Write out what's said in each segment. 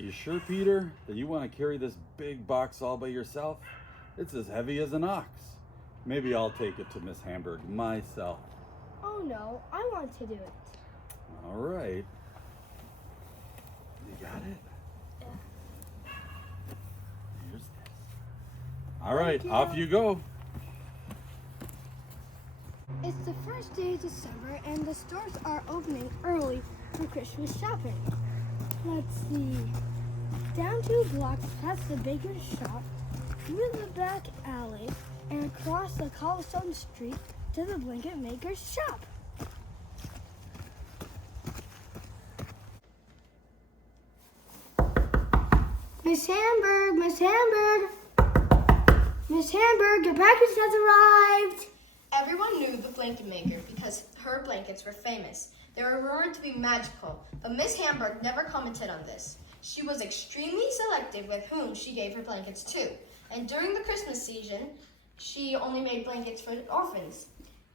you sure, Peter, that you want to carry this big box all by yourself? It's as heavy as an ox. Maybe I'll take it to Miss Hamburg myself. Oh no, I want to do it. All right. You got it? Yeah. Here's this. All right, Thank you. off you go. It's the first day of December and the stores are opening early for Christmas shopping. Let's see. Down 2 blocks past the baker's shop, through the back alley, and across the cobblestone street to the blanket maker's shop. Miss Hamburg, Miss Hamburg, Miss Hamburg, your package has arrived. Everyone knew the blanket maker because her blankets were famous. They were rumored to be magical, but Miss Hamburg never commented on this. She was extremely selective with whom she gave her blankets to, and during the Christmas season, she only made blankets for orphans.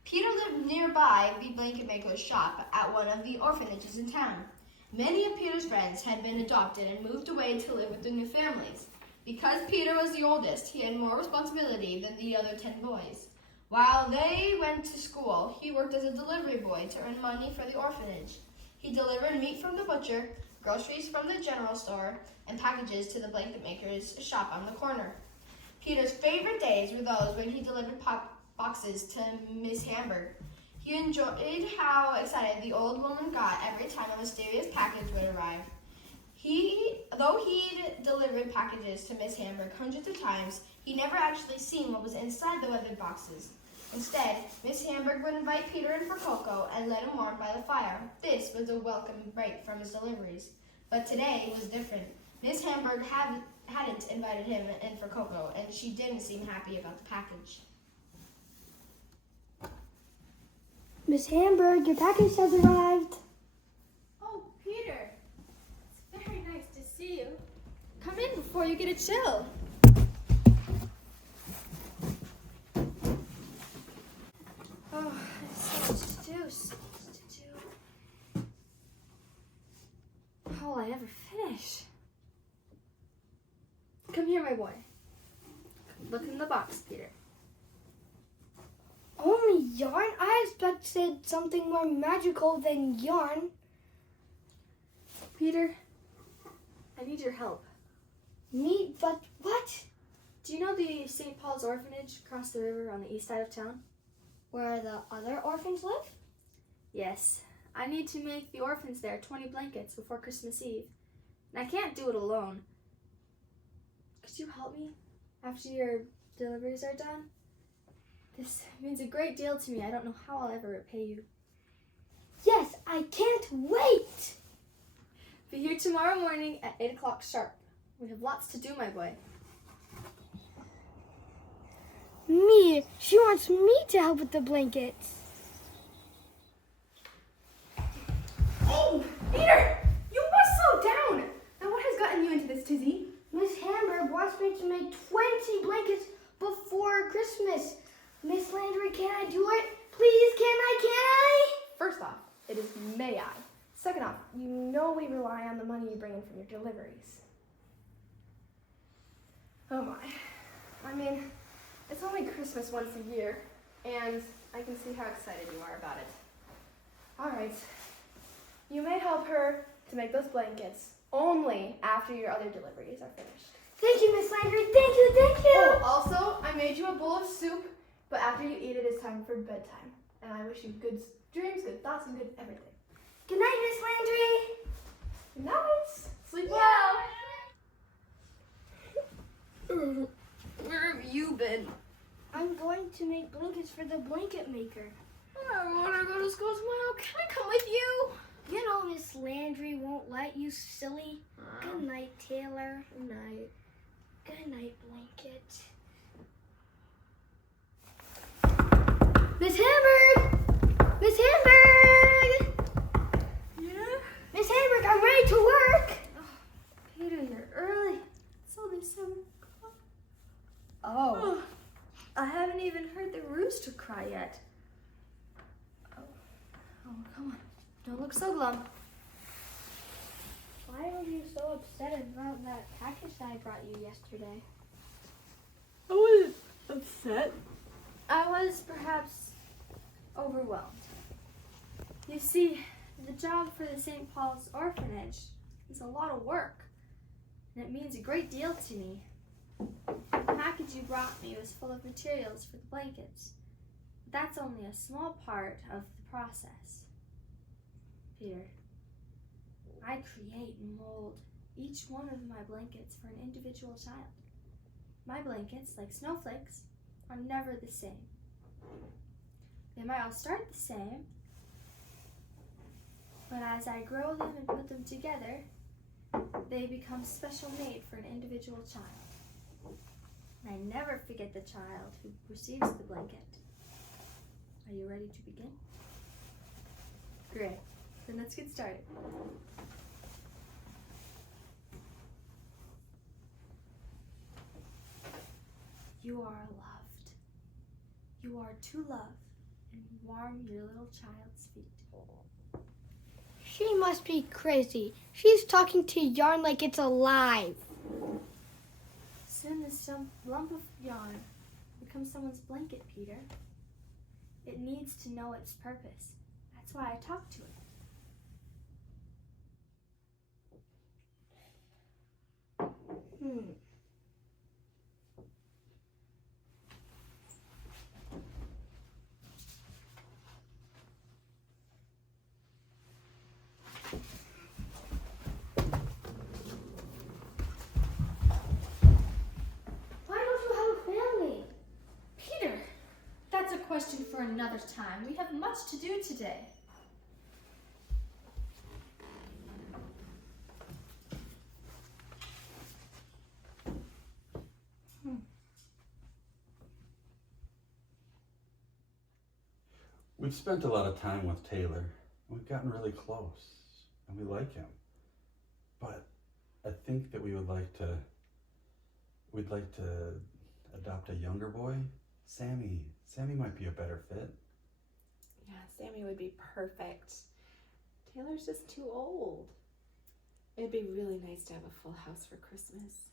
Peter lived nearby the blanket maker's shop at one of the orphanages in town. Many of Peter's friends had been adopted and moved away to live with their new families. Because Peter was the oldest, he had more responsibility than the other 10 boys. While they went to school, he worked as a delivery boy to earn money for the orphanage. He delivered meat from the butcher, groceries from the general store, and packages to the blanket maker's shop on the corner. Peter's favorite days were those when he delivered boxes to Miss Hamburg. He enjoyed how excited the old woman got every time a mysterious package would arrive. Though he'd delivered packages to Miss Hamburg hundreds of times, he never actually seen what was inside the weathered boxes. Instead, Miss Hamburg would invite Peter in for cocoa and let him warm by the fire. This was a welcome break from his deliveries. But today was different. Miss Hamburg hadn't invited him in for cocoa, and she didn't seem happy about the package. Miss Hamburg, your package has arrived. Oh, Peter. It's very nice to see you. Come in before you get a chill. Oh, there's so much to do, so much to do. How will I ever finish? Come here, my boy. Look in the box, Peter. Only yarn? I expected something more magical than yarn. Peter, I need your help. Me? But what? Do you know the St. Paul's orphanage across the river on the east side of town? Where the other orphans live? Yes. I need to make the orphans there 20 blankets before Christmas Eve. And I can't do it alone. Could you help me after your deliveries are done? This means a great deal to me. I don't know how I'll ever repay you. Yes, I can't wait! Be here tomorrow morning at 8 o'clock sharp. We have lots to do, my boy. Me? She wants me to help with the blankets. Oh, Peter! You must slow down! Now what has gotten you into this tizzy? Miss Hamburg wants me to make 20 blankets before Christmas. Miss Landry, can I do it? Please, can I? First off, it is may I. Second off, you know we rely on the money you bring in from your deliveries. Oh my. I mean, it's only Christmas once a year, and I can see how excited you are about it. Alright. You may help her to make those blankets only after your other deliveries are finished. Thank you, Miss Landry. Thank you, thank you. Oh, also, I made you a bowl of soup, but after you eat it, it's time for bedtime. And I wish you good dreams, good thoughts, and good everything. Good night, Miss Landry. Good night. Sleep well. Where have you been? I'm going to make blankets for the blanket maker. I want to go to school tomorrow. Can I come with you? You know Miss Landry won't let you, silly. Good night, Taylor. Good night. Good night, blanket. Miss Hamburg! Miss Hamburg! Yeah? Miss Hamburg, I'm ready to work. Peter, you're early. It's only 7 o'clock. Oh. I haven't even heard the rooster cry yet. Oh, come on. Don't look so glum. Why are you so upset about that package I brought you yesterday? I wasn't upset. I was perhaps overwhelmed. You see, the job for the St. Paul's orphanage is a lot of work, and it means a great deal to me. The package you brought me was full of materials for the blankets. But that's only a small part of the process. Peter, I create and mold each one of my blankets for an individual child. My blankets, like snowflakes, are never the same. They might all start the same, but as I grow them and put them together, they become special made for an individual child. And I never forget the child who receives the blanket. Are you ready to begin? Great. Then let's get started. You are loved. You are to love and warm your little child's feet. She must be crazy. She's talking to yarn like it's alive. Soon this lump of yarn becomes someone's blanket, Peter. It needs to know its purpose. That's why I talk to it. Why don't you have a family? Peter, that's a question for another time. We have much to do today. We've spent a lot of time with Taylor. We've gotten really close, and we like him. But I think that we'd like to adopt a younger boy. Sammy might be a better fit. Yeah, Sammy would be perfect. Taylor's just too old. It'd be really nice to have a full house for Christmas.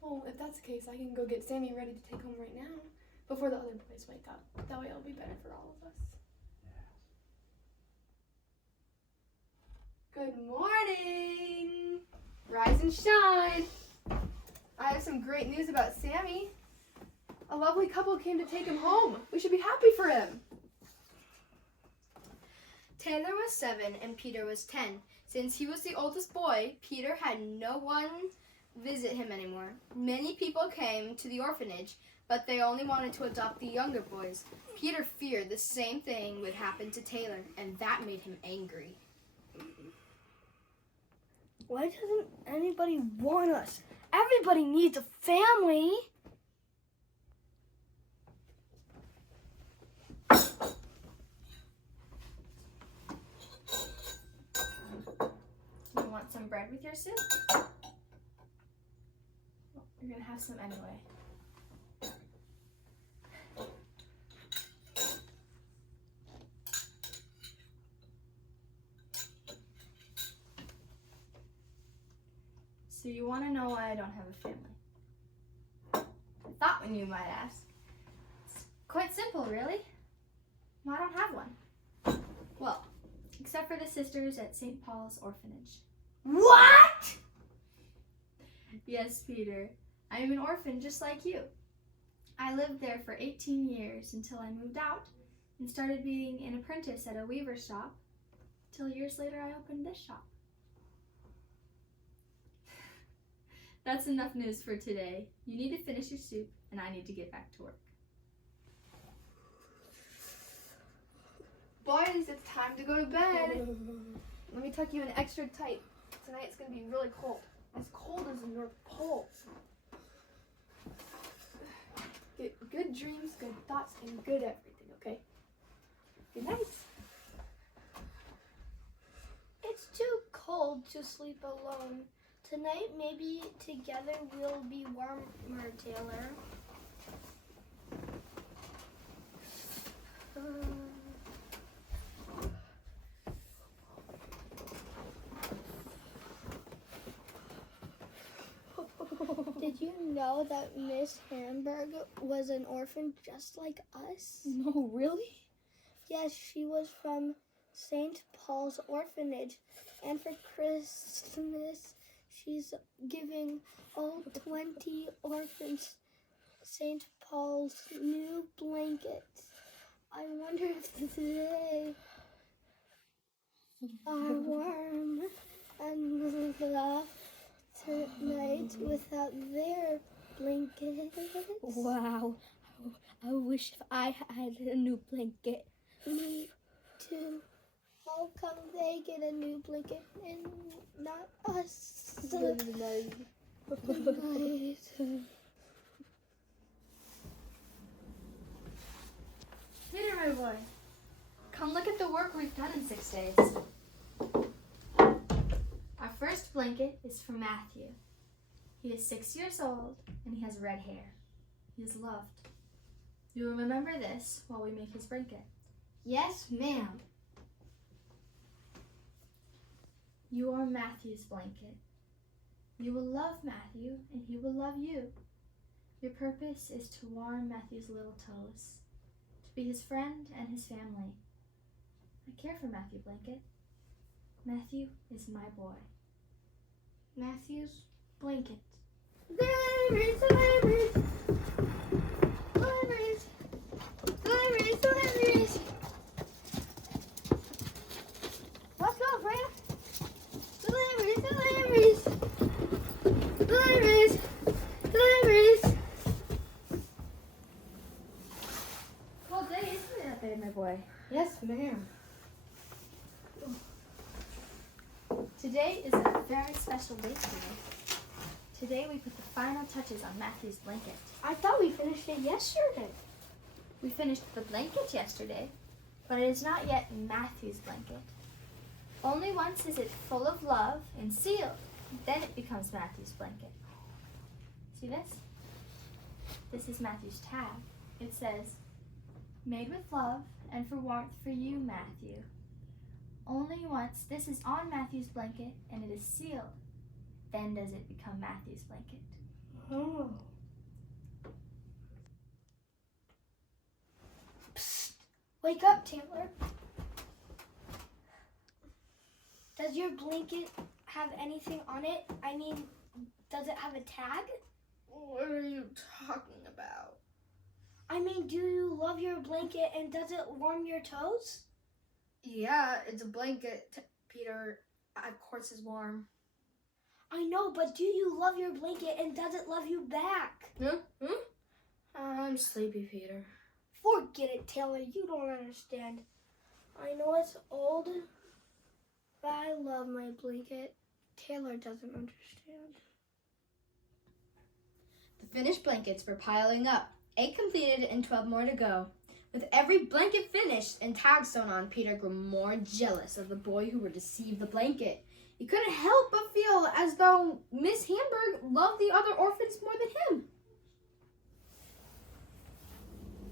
Well, if that's the case, I can go get Sammy ready to take home right now before the other boys wake up. That way it'll be better for all of us. Good morning! Rise and shine! I have some great news about Sammy. A lovely couple came to take him home. We should be happy for him. Taylor was 7 and Peter was 10. Since he was the oldest boy, Peter had no one visit him anymore. Many people came to the orphanage, but they only wanted to adopt the younger boys. Peter feared the same thing would happen to Taylor, and that made him angry. Why doesn't anybody want us? Everybody needs a family. You want some bread with your soup? Well, you're gonna have some anyway. So you want to know why I don't have a family? I thought when you might ask. It's quite simple, really. I don't have one. Well, except for the sisters at St. Paul's orphanage. What? Yes, Peter. I am an orphan just like you. I lived there for 18 years until I moved out and started being an apprentice at a weaver's shop, till years later I opened this shop. That's enough news for today. You need to finish your soup, and I need to get back to work. Boys, it's time to go to bed. Let me tuck you in extra tight. Tonight it's going to be really cold. As cold as the North Pole. Get good dreams, good thoughts, and good everything, okay? Good night. It's too cold to sleep alone. Tonight, maybe together we'll be warmer, Taylor. you know that Miss Hamburg was an orphan just like us? No, really? Yes, she was from St. Paul's Orphanage. And for Christmas, she's giving all 20 orphans St. Paul's new blankets. I wonder if they are warm enough tonight without their blankets. Wow. I wish if I had a new blanket. Me too. How come they get a new blanket and not us? Good night. Peter, my boy, come look at the work we've done in 6 days. Our first blanket is for Matthew. He is 6 years old and he has red hair. He is loved. You will remember this while we make his blanket. Yes, ma'am. You are Matthew's blanket. You will love Matthew and he will love you. Your purpose is to warm Matthew's little toes, to be his friend and his family. I care for Matthew Blanket. Matthew is my boy. Matthew's blanket. Deliveries. Let's go, Freya. Deliveries. Cold day, isn't it out there, my boy? Yes, ma'am. Today is a very special day today. Today we put the final touches on Matthew's blanket. I thought we finished it yesterday. We finished the blanket yesterday, but it is not yet Matthew's blanket. Only once is it full of love and sealed, then it becomes Matthew's blanket. See this? This is Matthew's tag. It says, "Made with love and for warmth for you, Matthew." Only once this is on Matthew's blanket and it is sealed, then does it become Matthew's blanket. Oh. Wake up, Taylor. Does your blanket have anything on it? I mean, does it have a tag? What are you talking about? I mean, do you love your blanket and does it warm your toes? Yeah, it's a blanket, Peter. Of course it's warm. I know, but do you love your blanket and does it love you back? I'm sleepy, Peter. Forget it, Taylor. You don't understand. I know it's old, but I love my blanket. Taylor doesn't understand. The finished blankets were piling up. 8 completed and 12 more to go. With every blanket finished and tag sewn on, Peter grew more jealous of the boy who would receive the blanket. He couldn't help but feel as though Miss Hamburg loved the other orphans more than him.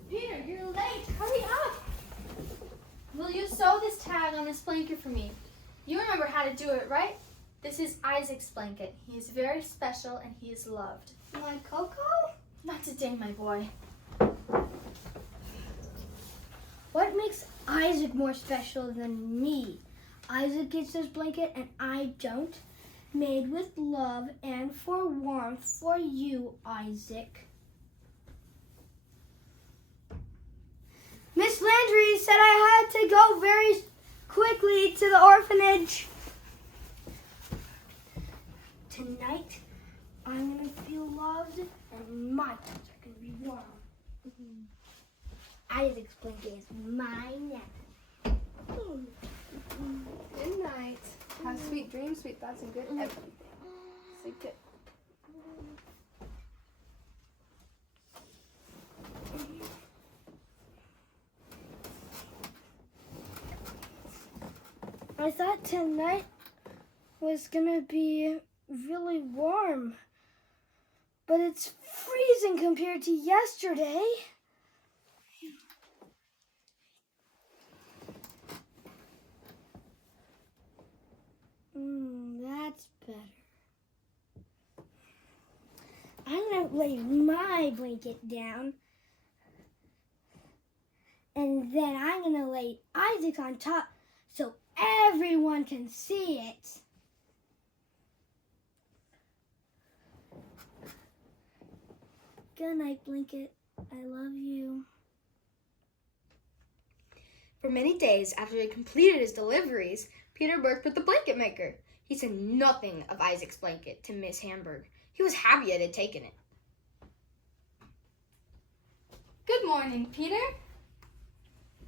Peter, you're late. Hurry up. Will you sew this tag on this blanket for me? You remember how to do it, right? This is Isaac's blanket. He is very special and he is loved. My Coco? Not today, my boy. What makes Isaac more special than me? Isaac gets this blanket and I don't. Made with love and for warmth for you, Isaac. Miss Landry said I had to go very quickly to the orphanage. Tonight, I'm going to feel loved and my toes are going to be warm. Isaac's blanket is mine now. Good night. Have sweet dreams, sweet thoughts, and good everything. Sleep good. I thought tonight was gonna be really warm, but it's freezing compared to yesterday. That's better. I lay my blanket down. And then I'm going to lay Isaac's on top so everyone can see it. Good night, blanket. I love you. For many days after he completed his deliveries, Peter worked with the blanket maker. He said nothing of Isaac's blanket to Miss Hamburg. He was happy it had taken it. Good morning, Peter.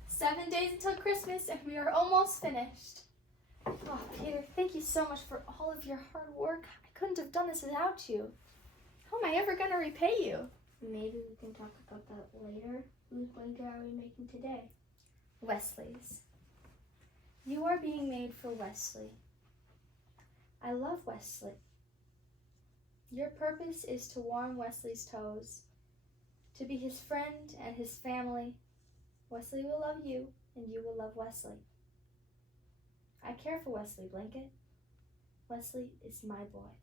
7 days until Christmas and we are almost finished. Oh, Peter, thank you so much for all of your hard work. I couldn't have done this without you. How am I ever going to repay you? Maybe we can talk about that later. Whose blanket are we making today? Wesley's. You are being made for Wesley. I love Wesley. Your purpose is to warm Wesley's toes, to be his friend and his family. Wesley will love you, and you will love Wesley. I care for Wesley, Blanket. Wesley is my boy.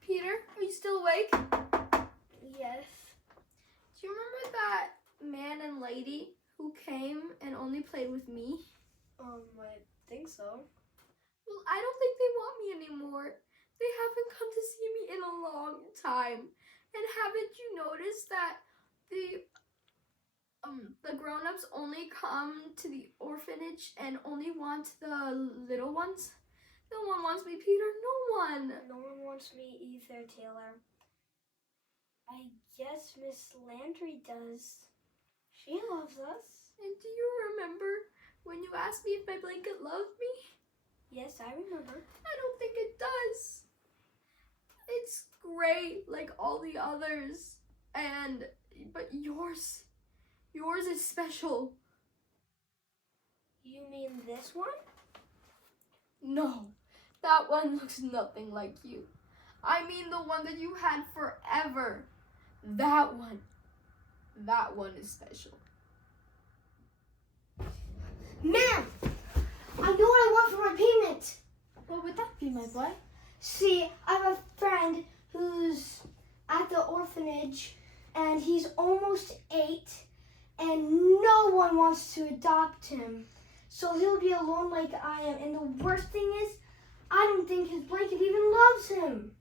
Peter, are you still awake? Yes. Do you remember that man and lady who came and only played with me? I think so. Well, I don't think they want me anymore. They haven't come to see me in a long time. And haven't you noticed that the grown-ups only come to the orphanage and only want the little ones? No one wants me, Peter. No one. No one wants me either, Taylor. I guess Miss Landry does. She loves us. And do you remember when you asked me if my blanket loved me? Yes, I remember. I don't think it does. It's great like all the others. But yours is special. You mean this one? No, that one looks nothing like you. I mean the one that you had forever. That one is special. Ma'am! I know what I want for my payment. What would that be, my boy? See, I have a friend who's at the orphanage and he's almost 8 and no one wants to adopt him. So he'll be alone like I am. And the worst thing is, I don't think his blanket even loves him.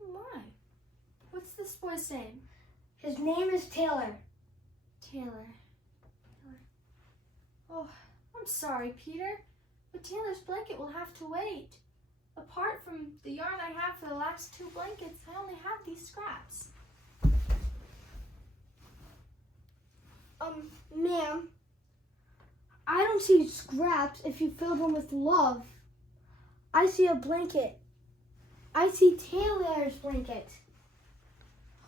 Oh my. What's this boy's name? His name is Taylor. Taylor. Oh, I'm sorry, Peter, but Taylor's blanket will have to wait. Apart from the yarn I have for the last 2 blankets, I only have these scraps. Ma'am, I don't see scraps if you fill them with love. I see a blanket. I see Taylor's blanket.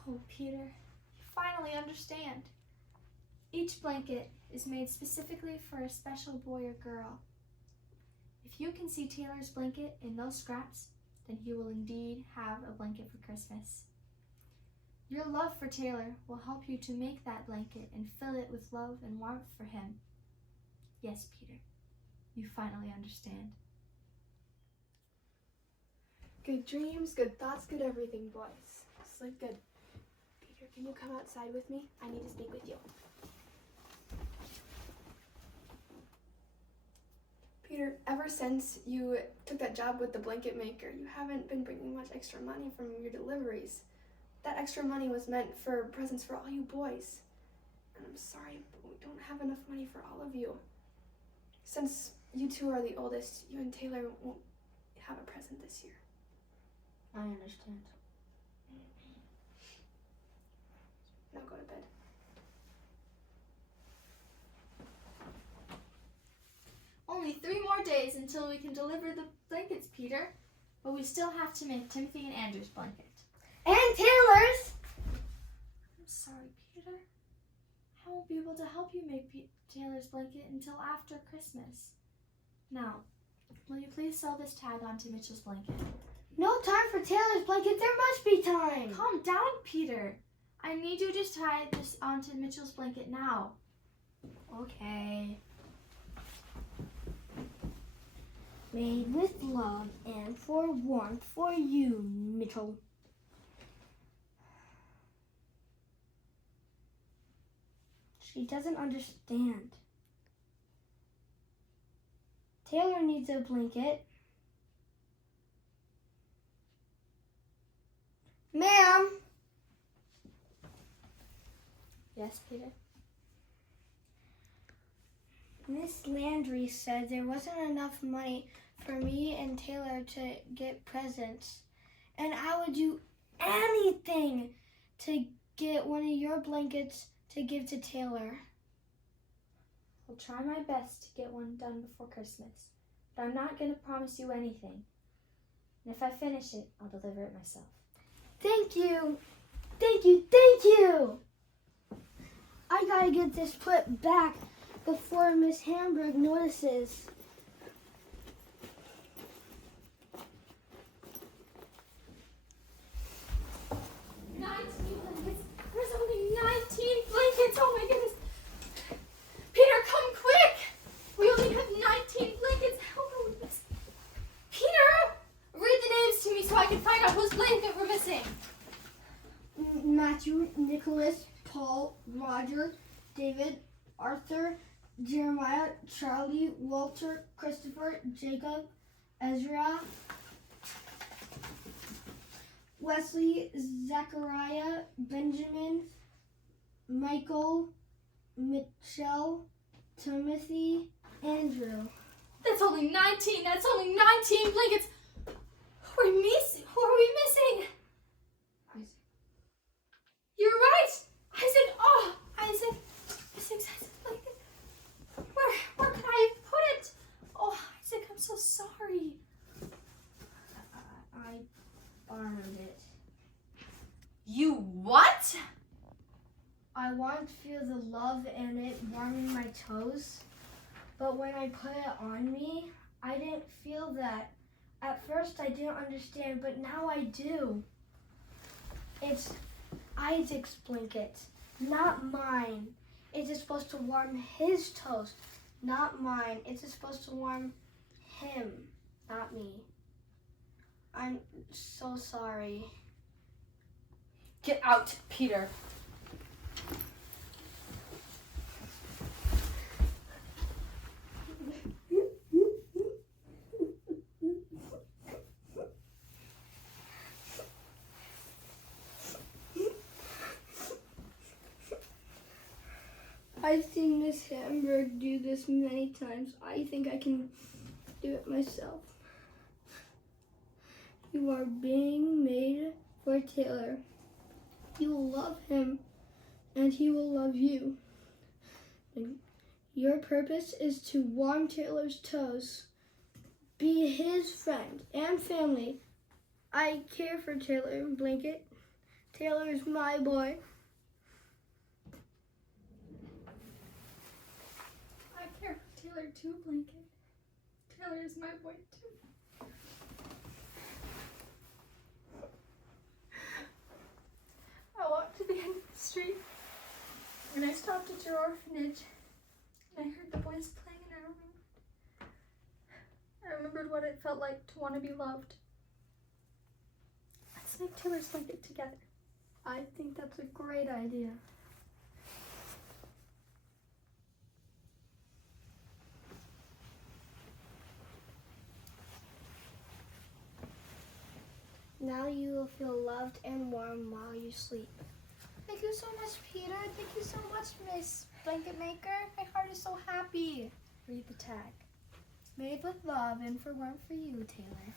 Oh, Peter, you finally understand. Each blanket is made specifically for a special boy or girl. If you can see Taylor's blanket in those scraps, then he will indeed have a blanket for Christmas. Your love for Taylor will help you to make that blanket and fill it with love and warmth for him. Yes, Peter, you finally understand. Good dreams, good thoughts, good everything, boys. Sleep good. Peter, can you come outside with me? I need to speak with you. Peter, ever since you took that job with the blanket maker, you haven't been bringing much extra money from your deliveries. That extra money was meant for presents for all you boys. And I'm sorry, but we don't have enough money for all of you. Since you two are the oldest, you and Taylor won't have a present this year. I understand. Now go to bed. Only 3 more days until we can deliver the blankets, Peter. But we still have to make Timothy and Andrew's blanket. And Taylor's! I'm sorry, Peter. I won't be able to help you make Taylor's blanket until after Christmas. Now, will you please sew this tag onto Mitchell's blanket? No time for Taylor's blanket. There must be time. Calm down, Peter. I need you to tie this onto Mitchell's blanket now. Okay. Made with love and for warmth for you, Mitchell. She doesn't understand. Taylor needs a blanket. Ma'am! Yes, Peter? Miss Landry said there wasn't enough money for me and Taylor to get presents. And I would do anything to get one of your blankets to give to Taylor. I'll try my best to get one done before Christmas, but I'm not going to promise you anything. And if I finish it, I'll deliver it myself. Thank you. Thank you. Thank you. I gotta get this put back before Miss Hamburg notices. There's only 19 blankets. Oh my goodness. Peter, come quick. We only have 19 blankets. How are we missing? Peter, read the names to me so I can find out whose blanket we're missing. Matthew, Nicholas, Paul, Roger, David, Arthur, Jeremiah, Charlie, Walter, Christopher, Jacob, Ezra, Wesley, Zachariah, Benjamin, Michael, Mitchell, Timothy, Andrew. That's only 19. That's only 19 blankets. Who are we missing? Isaac. You're right. Isaac. Oh, Isaac's blanket. Where could I have put it? Oh, Isaac, I'm so sorry. I borrowed it. You what? I wanted to feel the love and it warming my toes, but when I put it on me, I didn't feel that. At first I didn't understand, but now I do. It's Isaac's blanket, not mine. It is supposed to warm his toes, not mine. It is supposed to warm him, not me. I'm so sorry. Get out, Peter. I've seen Miss Hamburg do this many times. I think I can do it myself. You are being made for Taylor. You will love him, and he will love you. And your purpose is to warm Taylor's toes, be his friend and family. I care for Taylor, blanket. Taylor is my boy. I care for Taylor too, blanket. Taylor is my boy too. I walked to the end of the street and I stopped at your orphanage and I heard the boys playing and I remembered what it felt like to want to be loved. Let's make Taylor's blanket together. I think that's a great idea. Now you will feel loved and warm while you sleep. Thank you so much, Peter. Thank you so much, Miss Blanket Maker. My heart is so happy. Read the tag. Made with love and for warmth for you, Taylor.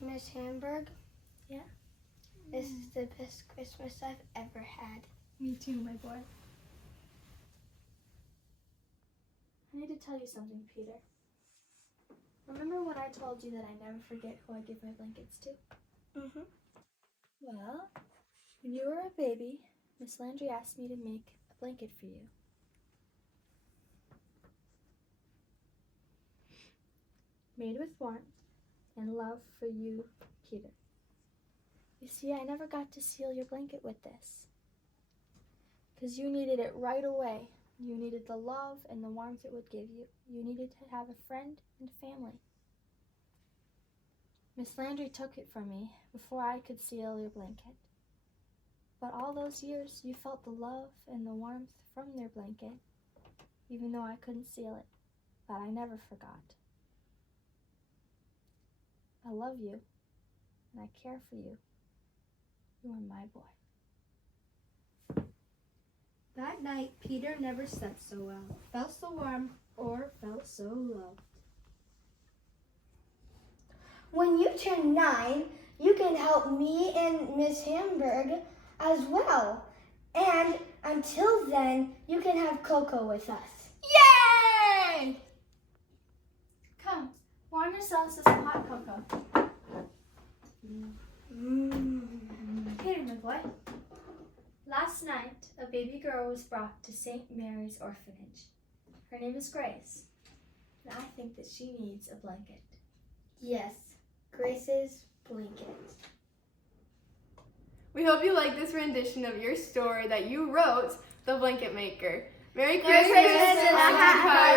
Miss Hamburg? Yeah? This is the best Christmas I've ever had. Me too, my boy. I need to tell you something, Peter. Remember when I told you that I never forget who I give my blankets to? Mm-hmm. Well, when you were a baby, Miss Landry asked me to make a blanket for you. Made with warmth and love for you, Peter. You see, I never got to seal your blanket with this, because you needed it right away You needed the love and the warmth it would give you. You needed to have a friend and family. Miss Landry took it from me before I could seal your blanket. But all those years, you felt the love and the warmth from their blanket, even though I couldn't seal it. But I never forgot. I love you, and I care for you. You are my boy. That night, Peter never slept so well, felt so warm, or felt so loved. When you turn 9, you can help me and Miss Hamburg as well. And until then, you can have cocoa with us. Yay! Come, warm yourselves with some hot cocoa. Peter, my boy. Last night, a baby girl was brought to St. Mary's Orphanage. Her name is Grace, and I think that she needs a blanket. Yes, Grace's blanket. We hope you like this rendition of your story that you wrote, The Blanket Maker. Merry Merry Christmas Christmas and a Happy happy